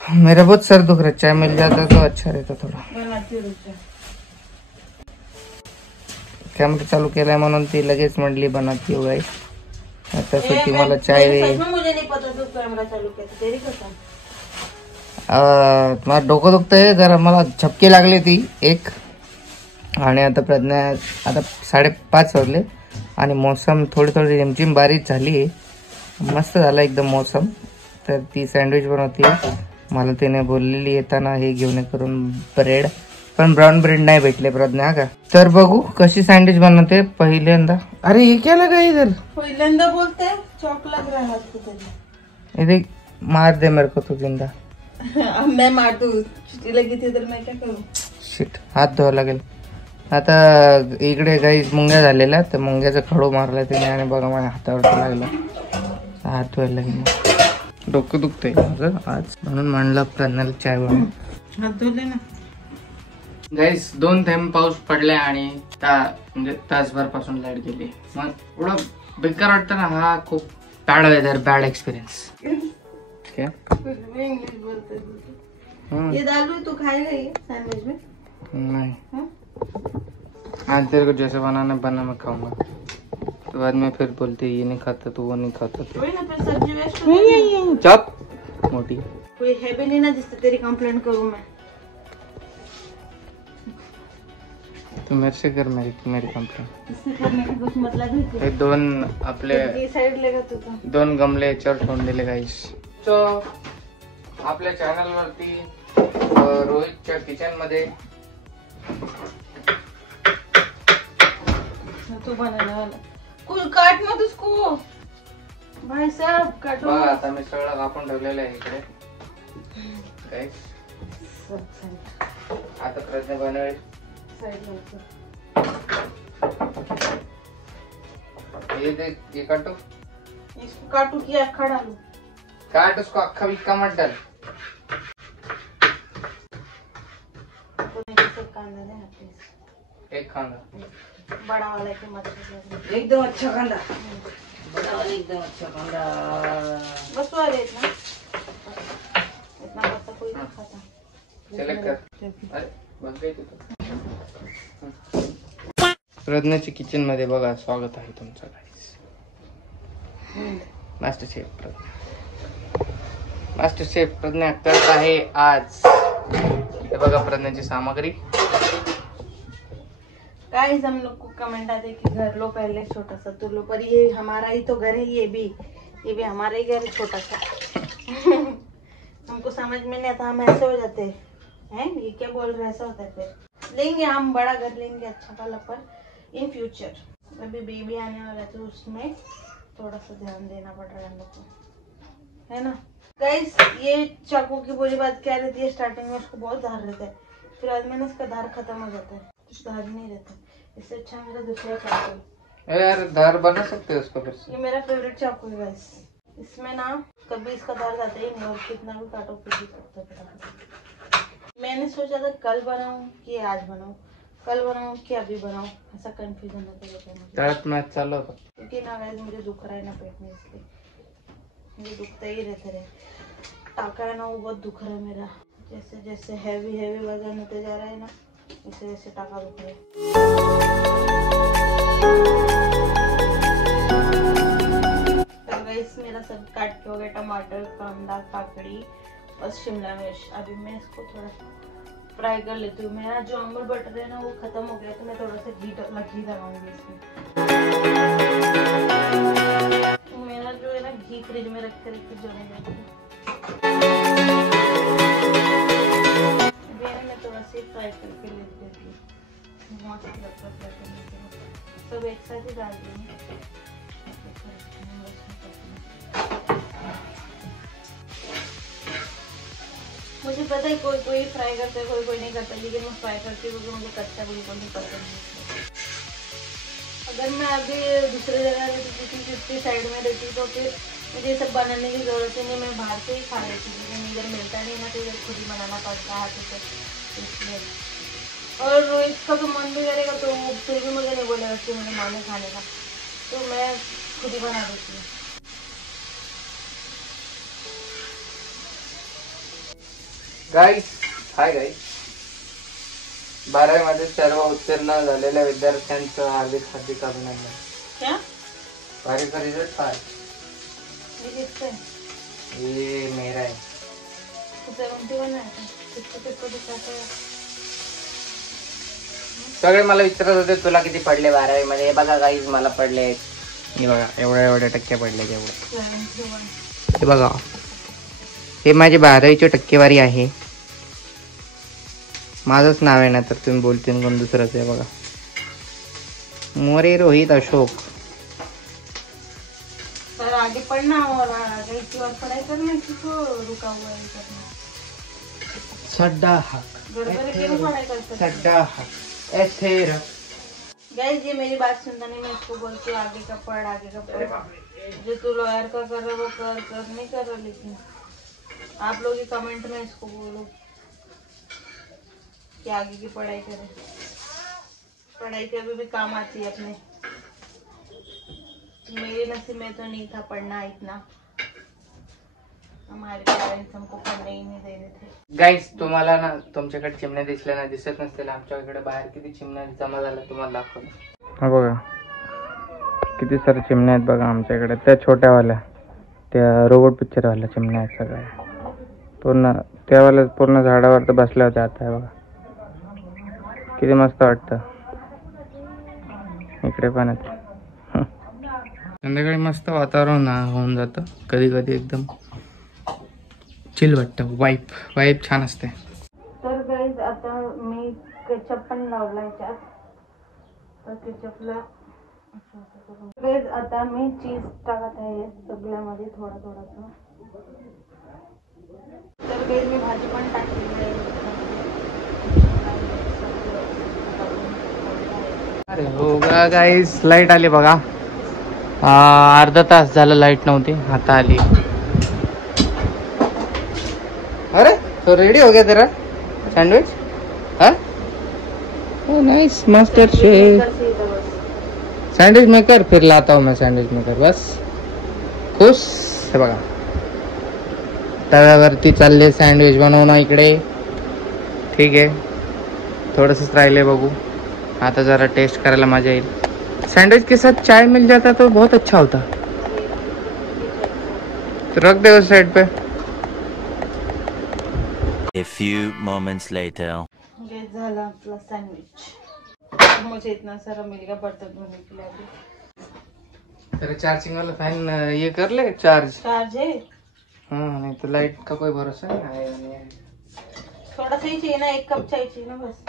मेरा बहुत सर दुख रहा, चाय मिल जाता तो अच्छा रहता थोडा. कॅमेरा चालू केलाय म्हणून ती लगेच म्हटली बनाती हो गाइस. आता ती मला चाय दे. मला डोकं दुखतंय जरा, मला झपकी लागली ती एक. आणि आता प्रज्ञा, आता 5:30 वाजले आणि मौसम थोडी थोडी रिमझिम बारीक झाली आहे. मस्त झाला एकदम मौसम. तर ती सँडविच बनवती. मला तिने बोललेली येताना हे घेऊन करून ब्रेड, पण ब्राउन ब्रेड नाही भेटले प्रज्ञा का. तर बघू कशी सँडविच बनवते पहिल्यांदा. अरे हे क्या लगा इधर? पहिल्यांदा बोलते चौक लग रहा है हाथ को. इधर मार दे मेरे को तू जिंदा. मैं मार दूं, चिट्टी लगी थी तर मैं क्या करूं. शिट, हात धुवा लागेल. आता इकडे काही मुंग्या झालेल्या, तर मुंग्याचा खडू मारला तिने आणि बघा माझ्या हातावर लागला. हात धुवायला लागेल. डोकं दुखतंय माझं आज, म्हणून म्हणलं प्रज्ञाला चाय बनव. हात धुले ना गाईस. 2 थेंब पाऊस पडलाय आणि म्हणजे तासभर पासून लाईट गेली. मग एवढं बेकार वाटतं ना. हा खूप बॅड वेदर, बॅड एक्सपिरियन्स. क्या इंग्लिश बोलते. ये दाल तू खाएगा ये सैंडविच में? नहीं. आज तेरे को जैसे बनाना बना, मैं खाऊंगा. तो बाद में फिर बोलते ये नहीं खाता तो वो नहीं खाता. तो कोई ना फिर सब्जी वेस्ट हो. चुप मोटी. कोई है भी नहीं ना जिससे तेरी कंप्लेंट करूं मैं. तू मेरे से कर मेरी कंप्लेंट. इससे करने का कुछ मतलब नहीं. हे 2 आपले साइड लेगा तू. 2 गमले याच्यावर ठेवून दिले गाईस. सो आपल्या चॅनल वरती रोहितच्या किचन मध्ये तू बनाने वाला. कुछ काट मत उसको भाई साहब, काटो. आता मी सगळं कापून ठेवलेलं आहे इकडे गाईस. आता प्रज्ञा बनवेल. ये देख, ये काटो. इसको काटू कि अक्खा डालू? काट उसको, अक्खा बिक्का मत डाल. एक कांदा बड़ा वाला के मत. एकदम अच्छा कांदा. बड़ा वाला एकदम अच्छा कांदा. बस वाले इतना बस कोई नहीं खाता. सिलेक्ट कर. अरे बस गई तू. प्रज्ञाच्या किचन मध्ये बघा, स्वागत आहे तुमचं गाईस. मास्टर शेफ प्रज्ञा. मास्टर शेफ प्रज्ञा करत आहे आज. हे बघा प्रज्ञाची सामग्री. गाइस हम लोग को कमेंट आते कि घर लो पहले छोटा सा तो लो, पर ये हमारा ही तो घर है. ये भी हमारा ही घर है छोटा सा. हमको समझ में नहीं आता, हम ऐसे हो जाते हैं. ये क्या बोल रहे, ऐसा होता है. फिर लेंगे हम बड़ा घर लेंगे अच्छा वाला, पर इन फ्यूचर. अभी बेबी आने वाला है तो उसमें थोड़ा सा ध्यान देना पड़ रहा है हम लोग को, है ना गाइस. ये चाकू की बुरी बात क्या रहती है, स्टार्टिंग में उसको बहुत धार रहता है, फिर बाद में उसका धार खत्म हो जाता है, कुछ धार नहीं रहता. इससे अच्छा मेरा दूसरा चाकू. यार धार बना सकते हो उसको फिर से. ये मेरा फेवरेट चाकू है गाइस. इसमें ना कभी इसका धार जाता ही नहीं, और कितना भी काटो फिर भी सकता है. मैंने सोचा था कल बनाऊं कि आज बनाऊं, कल बनाऊं कि अभी बनाऊं, ऐसा कंफ्यूजन होता रहता है मुझे. त्यात मैच चालू होता. क्योंकि ना गाइस मुझे दुख रहा है ना पेट में, इसलिए मुझे दुखता ही रहता है. टाका है ना वो बहुत दुख रहा है मेरा. जैसे जैसे हैवी वजन होते जा रहा है ना, वैसे वैसे टाका दुख रहा है. तो गाइस मेरा सब काट के हो गया. टमाटर, कांदा, काकड़ी और शिमला मिर्च. अभी मैं इसको थोड़ा फ्राई कर लेती हूँ. मेरा जो अमूल बटर है ना वो खत्म हो गया, तो मैं थोड़ा सा घी लगाऊंगी इसमें. मेरा जो है ना घी फ्रिज में रखते जलने जाता है. मैं थोड़ा सा फ्राई करके ले लेती हूँ. सब एक साथ ही डाल देंगे. मुझे पता है कोई फ्राई करता है, कोई नहीं करता, लेकिन मैं फ्राई करती हूँ क्योंकि मुझे कच्चा बिल्कुल नहीं पसंद है. अगर मैं अभी दूसरी जगह रहती थी, किसी साइड में रहती, तो फिर मुझे सब बनाने की जरूरत ही नहीं, मैं बाहर से ही खा लेती थी. लेकिन इधर मिलता नहीं ना, तो इधर खुद ही बनाना पड़ता है हाथों से, इसलिए. और रोहित का तो मन भी करेगा तो फिर भी मुझे नहीं बोलेगा कि मुझे माने खाने का, तो मैं खुद ही बना देती हूँ. Guys, hi guys. 12वी मध्ये सर्व उत्तीर्ण झालेल्या विद्यार्थ्यांचं हार्दिक हार्दिक अभिनंदन. क्या? 12वी का रिजल्ट काय? ये किसका है? ये मेरा है. 71 है. किसको दिखाता है? सगळे मला विचारत होते तुला किती पडले 12वी मध्ये. हे बघा गाईस, मला पडले आहेत. हे बघा एवढे टक्के पडले. एवढे 71. हे बघा, हे माझी 12वीची टक्केवारी आहे. माझंच नाव आहे ना, तर तुम्ही बोलतील कोण दुसरंच आहे. बघा, मोरे रोहित अशोक. सर आगे पढ़ना और आगे की और पढ़ाई करना, किसको रुका हुआ है करना? सड्डा हा, घर पर क्यों पढ़ाई करते? सड्डा हा एथेर. गाइस, ये मेरी बात सुनता नहीं. मैं इसको बोलती हूँ आगे का पढ़, आगे का पढ़. जो तू लॉयर का कर रहा वो कर नहीं कर रहा. लेकिन आप लोग ही कमेंट में इसको बोलो कि आगे की पढ़ाई करे. पढ़ाई कभी भी काम आती है अपने. मेरे नसीब में तो नहीं था पढ़ना इतना. हमारे पेरेंट्स हमको पढ़ने ही नहीं दे रहे थे. गाईस, तुम्हाला ना तुमच्याकडे चिमण्या दिसल्या ना, दिसत नसतील. आमच्याकडे बाहेर किती चिमण्या जमा झाल्या तुम्हाला दाखवतो. हा बघा किती सारे चिमण्या आहेत बघा आमच्याकडे. त्या छोट्यावाल्या, त्या रोबोट पिक्चरवाल्या चिमण्या आहेत सगळ्या. पूर्ण त्यावाल्या पूर्ण झाडावर तर बसल्या होत्या. आता आहे बघा किती मस्त वाटतं. इकडे पण आहेत. संध्याकाळी मस्त वातावरण होऊन जातं. कधी कधी एकदम चिल वाटतं. वाईब छान असते. तर गाईज, आता मी केचप पण लावला याच्यात. तर केचपला गाईज आता मी चीज टाकत आहे सगळ्यामध्ये थोडा थोडासा. तर गाईज मी भाजी पण टाकलेली आहे. अरे हो गाईस, लाईट आली बघा. अर्धा तास झालं लाईट नव्हती, आता आली. अरे तो रेडी हो गया तेरा सैंडविच. हाँ nice, master chef. Sandwich maker फिर लाता हूँ मैं सैंडविच मेकर. बस खुश. हे बघा तव्यावरती चालले सँडविच बनवणं इकडे. ठीक आहे, थोडंसंच राहिले बघू. आता जरा टेस्ट करायला मजा येईल. सैंडविच के साथ चाय मिल जाता तो बहुत अच्छा होता. तो रख दे उस साइड पे. A few moments later. ये झाला आपला सैंडविच. मुझे इतना सारा मिल गया बर्तन धोने के लिए. अभी तेरा चार्जिंग वाला फैन ये कर ले चार्ज. है. हाँ, नहीं तो लाइट का कोई भरोसा नहीं है. थोड़ा सा ही चाहिए ना, 1 कप चाय चाहिए ना बस.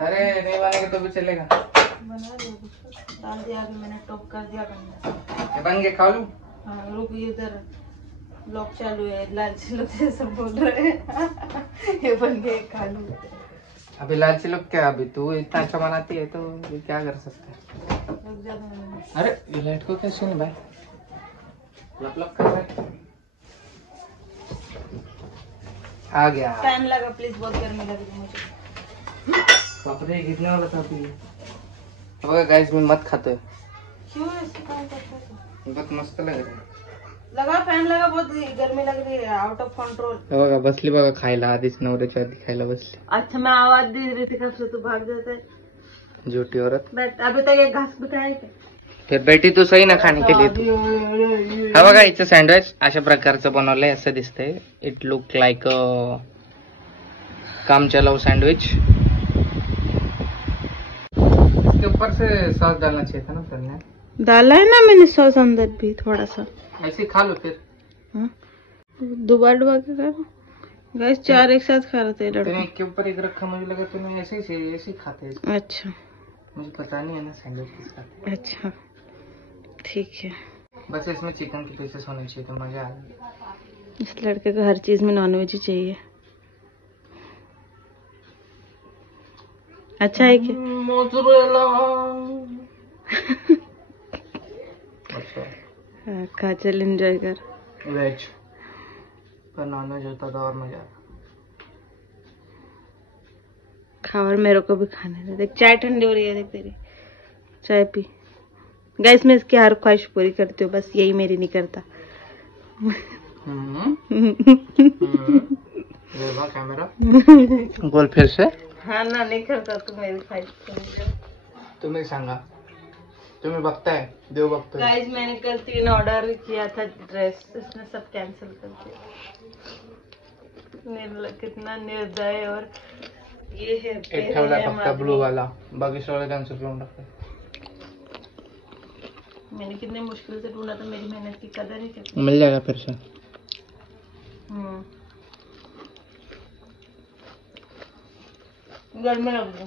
अरे नहीं बनेगा तो भी चलेगा. बना दो. डाल दिया अभी मैंने, टॉप कर दिया करना. ये बन के खा लूं. हाँ रुक, इधर ब्लॉग चालू है. लालची लोग से सब बोल रहे हैं. ये बन के खा लूं. अभी लालची लोग क्या, अभी तू इतना अच्छा बनाती है तो ये क्या कर सकते हैं. रुक जा 2 मिनट. अरे ये लाइट को कैसे नहीं भाई, लप लप कर रहा है. आ गया. फैन लगा प्लीज, बहुत गर्मी लग रही है मुझे. बापरे गिरने वाला था अभी. बघा गाइस, मी मत खातोय. क्यों ऐसे काम करता है? बहुत मस्त लग रहा है. लगा फैन लगा, बहुत गर्मी लग रही है. Out of control. बघा बसली बघा खायला. आधीच नवऱ्याच्या आधी खायला बसली. अच्छा, मैं आवाज दे रही थी कब से, तू भाग जाता है. झूठी औरत. बैठ, अभी तक एक घास भी खाया क्या? फिर बेटी तू सही ना खाने के लिए तू. हा बघा इथं सँडविच अशा प्रकारचं बनवलंय. असं दिसतंय. इट लुक लाईक काम चलाओ सँडविच. इसके ऊपर से सॉस डालना चाहिए था ना सर ने. डाला है ना मैंने सॉस अंदर भी थोड़ा सा. ऐसे खा लो फिर. दोबारा डुबा के खा. गैस 4 एक साथ खा रहे थे लड़के. तूने के ऊपर एक रखा, मुझे लगा तूने ऐसे ही खाते हैं. अच्छा, मुझे पता नहीं है ना सैंडविच किस खाते. अच्छा ठीक है. बस इसमें चिकन के पीसेस होने चाहिए तो मजा आ जाए. इस लड़के को हर चीज में नॉनवेज ही चाहिए. अच्छा है क्या? मोज़रेला. अच्छा खा, चल एंजॉय कर. वेज पर नॉनवेज होता तो और मजा आता. खा और मेरे को भी खाने दे. देख चाय ठंडी हो रही है. देख तेरी चाय पी. गैस मैं इसकी हर ख्वाहिश पूरी करती हूँ, बस यही मेरी नहीं करता. कैमरा बोल फिर से. हा ना, नाही करता तुम्ही तुम्ही सांगा, तुम्ही बघताय, देव बघतोय. गाइस मैंने कल 3 ऑर्डर किया था ड्रेस, इसने सब कैंसिल कर दिया. कितना निर्दय. और ये है एक ठेवला फक्त ब्लू वाला, बाकी सगळे कॅन्सल करून टाकले. मैंने कितने मुश्किल से ढूंढा था, मेरी मेहनत की कदर ही करती. मिल जाएगा फिर से. घर में रख दो.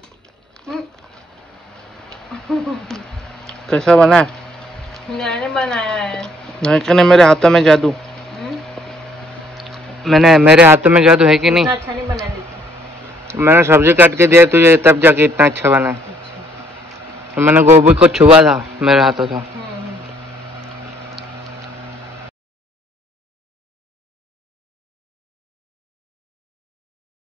कैसा बना है? मैंने बनाया है. नहीं, मेरे हाथों में जादू. मैंने, मेरे हाथों में जादू है कि नहीं? इतना अच्छा नहीं बना लेती. मैंने सब्जी काट के दिया तुझे, तब जाके इतना अच्छा बना है. मैंने गोभी को छुआ था, मेरे हाथों था.